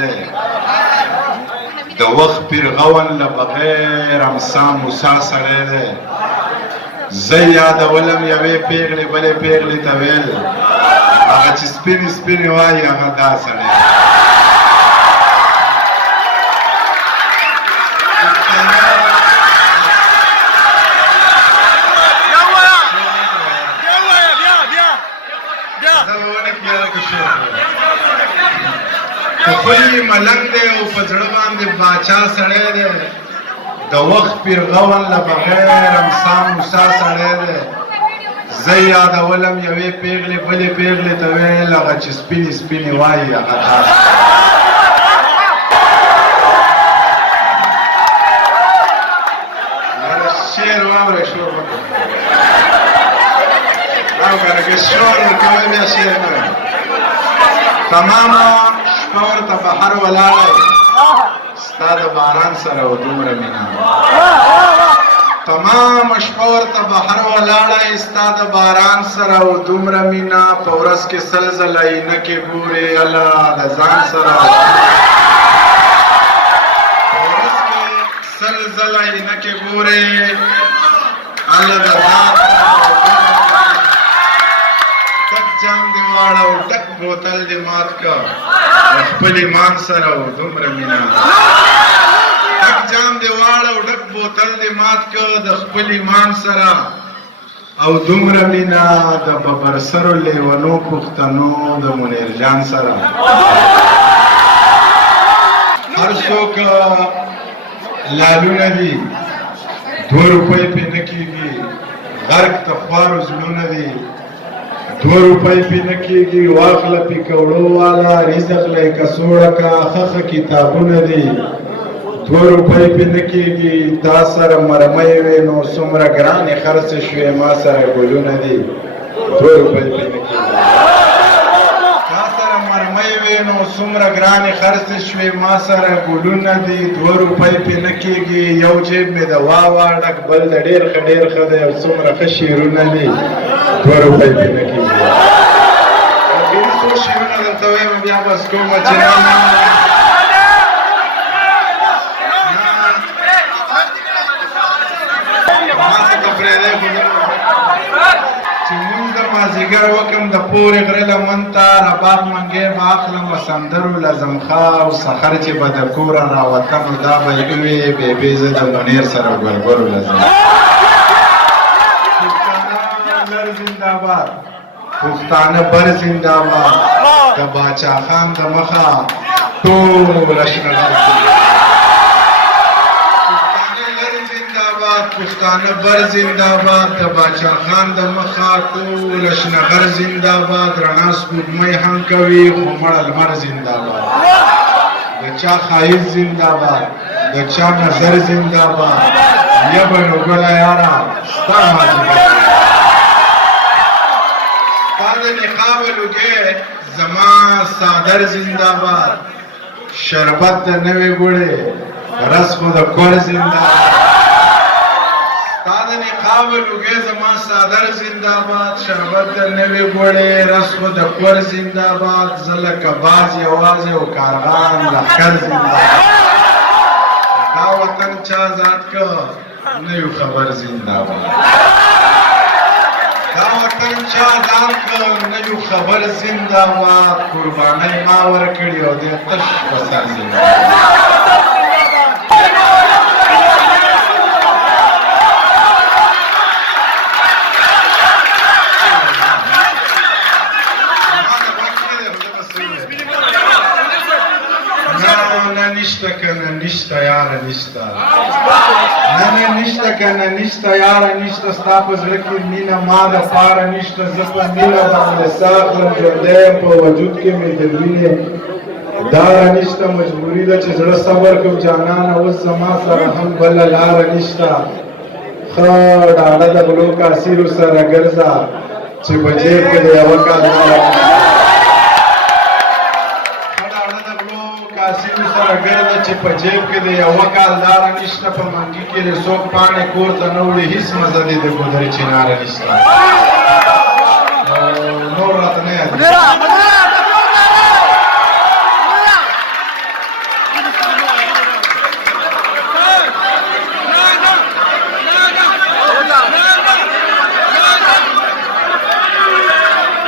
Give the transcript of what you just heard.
دی د وخت پیرغون له بغیر امسا موسی سړی دی زه یادولم یوې پیغلې بلې پیغلې ته ویل هغه چې سپینې سپینې وایي هغه دا سړی خپل ملنګ دی او په زړه باندې باچا سړی دی د وخت پیرغون له بغیر امسا موسی سړی دی زه یادولم یوې پیغلې بلې پیغلې ته ویل هغه چې سپینې سپینې وایي هغه دا شعر واورئ شور وکړئ او کنه که شور ورکوئ بیا شعر نه وایم تمامه شپه ورته بهر ولاړی ستا د باران سره و دومره مینه تمامه شپه ورته بهر ولاړی ستا د باران سره و دومره مینه په ورځ کې سل ځله عینکې ګورې الله د ځان سره په ورځ کې سل ځله عینکې ګورې الله د ځان جام دی واړه او ډک بوتل دی مات کا خپل ایمان سره و دومره مینه ډک جام دی واړه او ډک بوتل دی مات کا د خپل ایمان سره او دومره مینه د ببرسرو لیونو پښتنو د منیر جان سره هر څوک لالونه دي 2 روپۍ پې نه کېږي غرق ته خوارو زړونه دي 2 روپۍ پې نه کېږي واخله پکوړو والا رزق له کڅوړه کا خخه کتابونه دي 2 روپۍ پې نه کېږي تا سره مرمۍ وې نو څومره ګرانې خرڅې شوې ما سره ګلونه دي 2 روپۍ پې نه کېږي تا سره مرمۍ وې نو څومره ګرانې خرڅې شوې ما سره ګلونه دي 2 روپۍ پې نه کېږي یو جیب مې د واوا ډک بل د ډېر ښه ډېر ښه دی او څومره ښه شعرونه دي 2 روپۍ پې نه کېږي ډېرې څو شعرونه درته وایم بیا بس کومه چې چې مونږ د مازدیګر وکم د پورې غره لمن ته رباب منګی به اخلم و سندرو لزمخا او سحر چې به د کوره راوتم نو دا به یې وي بېبې زه د منیر سره ګلګلو لزم زنده‌باد پښتانه بر زنده‌باد د باچا خان د مخه ټول شنه پښتانه بر زنده‌باد د باچا خان د مخه ټول شنغر زنده‌باد رڼا سپوږمۍ هم کوي خو مړه لمر زنده‌باد د چا ښایست زنده‌باد د چا نظر زنده‌باد یبه نو ګله یاره ستا مازدیګر نقاب لوګې زما صادر زنده‌باد شربت د نوې ګوړې رس خو د کور زنده‌باد ستا د نقاب لوګې زما صادر زنده‌باد شربت د نوې ګوړې رس خو د کور زنده‌باد زه لکه باز یوازې او کارغان لښکر زنده‌باد دا وطن چا ازاد که نه یو خبر زنده‌باد دا وطن چا ازاد که نه یو خبر زنده‌باد قربانۍ ما ورکړې او دې تش په سر زنده‌باد نشته کنه نشته یاره نشته نه نشته کنه نشته یاره نشته ستا په زړه کې مینه ما دپاره نشته زه په مینه باندې ساخلم ژوندی یم په وجود کې مې د وینې داره نشته مجبوري ده چې زړه صبر کړم جانانه اوس زما سره هم بله لاره نشته ښه ډاډه د غلو کاسیرو سره ګرځه چې په جیب کې د یوه کال ګرځه چې په جیب کې د یوه کال لاره نشته په منګي کې د څوک پاڼې کور ته نه وړي هېڅ مزه دې د ګودرې چناره نشته نور راته نه یادېږي